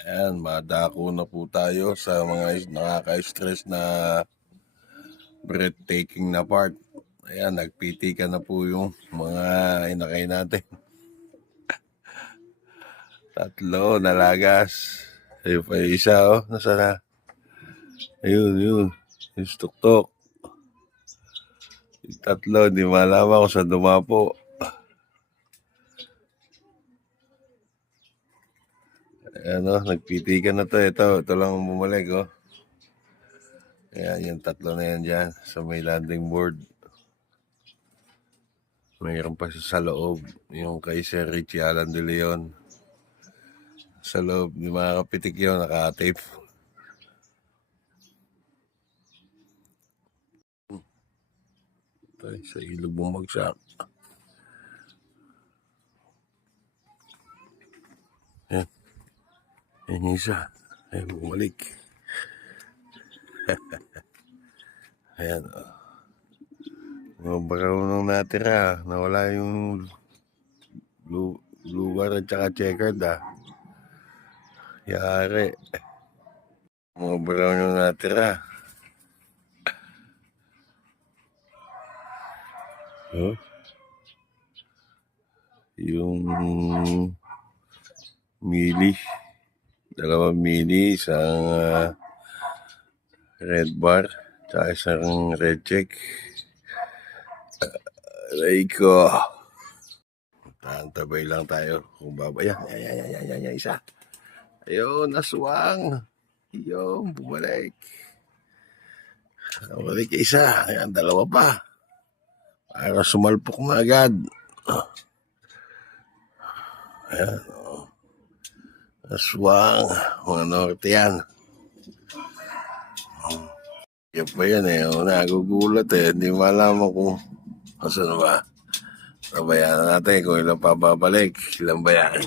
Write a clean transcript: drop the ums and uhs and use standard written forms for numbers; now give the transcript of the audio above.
Ayan, madako na po tayo sa mga nakaka-stress na breathtaking na part. Ayan, nagpiti ka na po yung mga inakay natin. Tatlo, nalagas. Ayun pa yung isa, oh. Nasaan na? Ayun. Yung tuktok. Yung tatlo, hindi malaman kung saan dumapo. Ayan, oh, nagpiti ka na to. Ito lang ang bumalik, oh. Ayan, yung tatlo na yan dyan sa may landing board. Mayroon pa siya sa loob, yung kay Sir Richie Alan de Leon. Sa loob, di makakapitik yun, naka-tape. Tayo sa ilog bumagsak. Yan. Yan yung isa. Ayan, bumalik. Ayan. Mga baraw nang natira. Nawala yung blue bar at saka checkered, ah. Yari. Mga baraw nang natira. Huh? Yung mili. 2 mili, isang red bar, tsaka isang red check. Aray ko. Tantabay lang tayo kung babaya. Yan, isa. Ayun, naswang. Ayun, bumalik. Bumalik isa. Ayan, 2 pa. Para sumalpok na agad. Ayan, oh. Naswang. Mga norte yan. Yan pa yan eh. Nagugulat eh. Hindi malaman kung asan ba. Pabayaan natin kung ilang pababalik. Ilang ba yan?